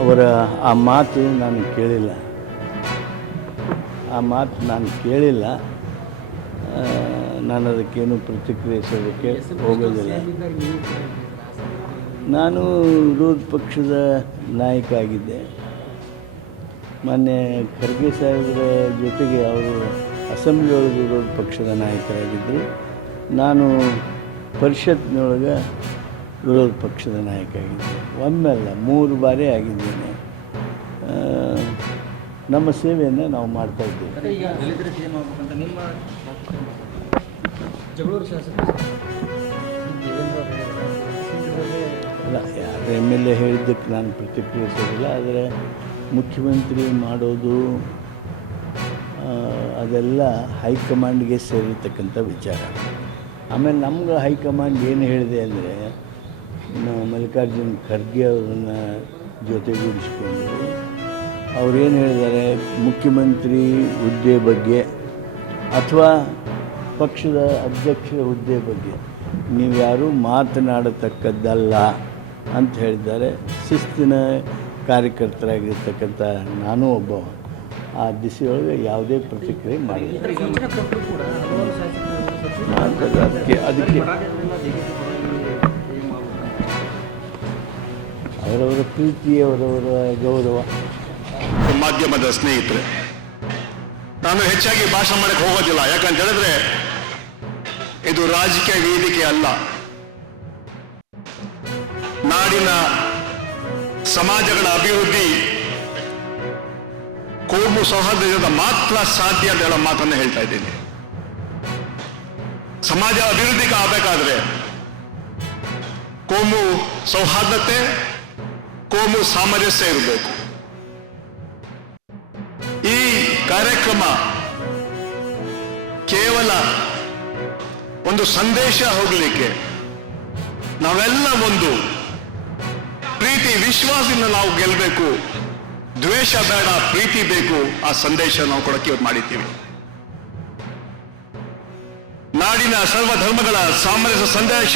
ಅವರ ಆ ಮಾತು ನಾನು ಕೇಳಿಲ್ಲ. ನಾನು ಅದಕ್ಕೇನು ಪ್ರತಿಕ್ರಿಯಿಸೋದಕ್ಕೆ ಹೋಗೋದಿಲ್ಲ. ನಾನು ವಿರೋಧ ಪಕ್ಷದ ನಾಯಕ ಆಗಿದ್ದೆ. ಮೊನ್ನೆ ಖರ್ಗೆ ಸಾಹೇಬರ ಜೊತೆಗೆ ಅವರು ಅಸೆಂಬ್ಲಿ ಒಳಗೆ ವಿರೋಧ ಪಕ್ಷದ ನಾಯಕರಾಗಿದ್ದರು. ನಾನು ಪರಿಷತ್ನೊಳಗೆ ವಿರೋಧ ಪಕ್ಷದ ನಾಯಕ ಆಗಿದ್ದೆ. ಒಮ್ಮೆಲ್ಲ 3 ಬಾರಿ ಆಗಿದ್ದೇನೆ. ನಮ್ಮ ಸೇವೆಯನ್ನು ನಾವು ಮಾಡ್ತಾ ಇದ್ದೇವೆ. ಅಲ್ಲ, ಯಾರು MLA ಹೇಳಿದ್ದಕ್ಕೆ ನಾನು ಪ್ರತಿಕ್ರಿಯಿಸೋದಿಲ್ಲ. ಆದರೆ ಮುಖ್ಯಮಂತ್ರಿ ಮಾಡೋದು ಅದೆಲ್ಲ ಹೈಕಮಾಂಡ್ಗೆ ಸೇರಿರ್ತಕ್ಕಂಥ ವಿಚಾರ. ಆಮೇಲೆ ನಮ್ಗೆ ಹೈಕಮಾಂಡ್ ಏನು ಹೇಳಿದೆ ಅಂದರೆ, ಮಲ್ಲಿಕಾರ್ಜುನ್ ಖರ್ಗೆ ಅವರನ್ನು ಜೊತೆಗೂಡಿಸಿಕೊಂಡು ಅವರೇನು ಹೇಳಿದ್ದಾರೆ, ಮುಖ್ಯಮಂತ್ರಿ ಹುದ್ದೆ ಬಗ್ಗೆ ಅಥವಾ ಪಕ್ಷದ ಅಧ್ಯಕ್ಷರ ಹುದ್ದೆ ಬಗ್ಗೆ ನೀವು ಯಾರೂ ಮಾತನಾಡತಕ್ಕದ್ದಲ್ಲ ಅಂತ ಹೇಳಿದ್ದಾರೆ. ಶಿಸ್ತಿನ ಕಾರ್ಯಕರ್ತರಾಗಿರ್ತಕ್ಕಂಥ ನಾನು ಒಬ್ಬ ಆ ದಿಸೆಯೊಳಗೆ ಯಾವುದೇ ಪ್ರತಿಕ್ರಿಯೆ ಮಾಡಿಲ್ಲ. ಅದಕ್ಕೆ ಅವರವರ ಪ್ರೀತಿ, ಅವರವರ ಗೌರವ. ಮಾಧ್ಯಮದ ಸ್ನೇಹಿತರೆ, ನಾನು ಹೆಚ್ಚಾಗಿ ಭಾಷಣ ಮಾಡಕ್ಕೆ ಹೋಗೋದಿಲ್ಲ. ಯಾಕಂತ ಹೇಳಿದ್ರೆ ಇದು ರಾಜಕೀಯ ವೇದಿಕೆ ಅಲ್ಲ. ನಾಡಿನ ಸಮಾಜಗಳ ಅಭಿವೃದ್ಧಿ ಕೋಮು ಸೌಹಾರ್ದದಿಂದ ಮಾತ್ರ ಸಾಧ್ಯ ಅಂತ ಹೇಳೋ ಮಾತನ್ನು ಹೇಳ್ತಾ ಇದ್ದೀನಿ. ಸಮಾಜ ಅಭಿವೃದ್ಧಿಗೆ ಆಗಬೇಕಾದ್ರೆ ಕೋಮು ಸೌಹಾರ್ದತೆ, ಕೋಮು ಸಾಮರಸ್ಯ ಇರಬೇಕು. ಈ ಕಾರ್ಯಕ್ರಮ ಕೇವಲ ಒಂದು ಸಂದೇಶ ಹೋಗಲಿಕ್ಕೆ, ನಾವೆಲ್ಲ ಒಂದು ಪ್ರೀತಿ ವಿಶ್ವಾಸದಿಂದ ನಾವು ಗೆಲ್ಲಬೇಕು. ದ್ವೇಷ ಬೇಡ, ಪ್ರೀತಿ ಬೇಕು. ಆ ಸಂದೇಶ ನಾವು ಕೊಡಕ್ಕೆ ಇವತ್ತು ಮಾಡಿದ್ದೀವಿ. ನಾಡಿನ ಸರ್ವ ಧರ್ಮಗಳ ಸಾಮರಸ್ಯ ಸಂದೇಶ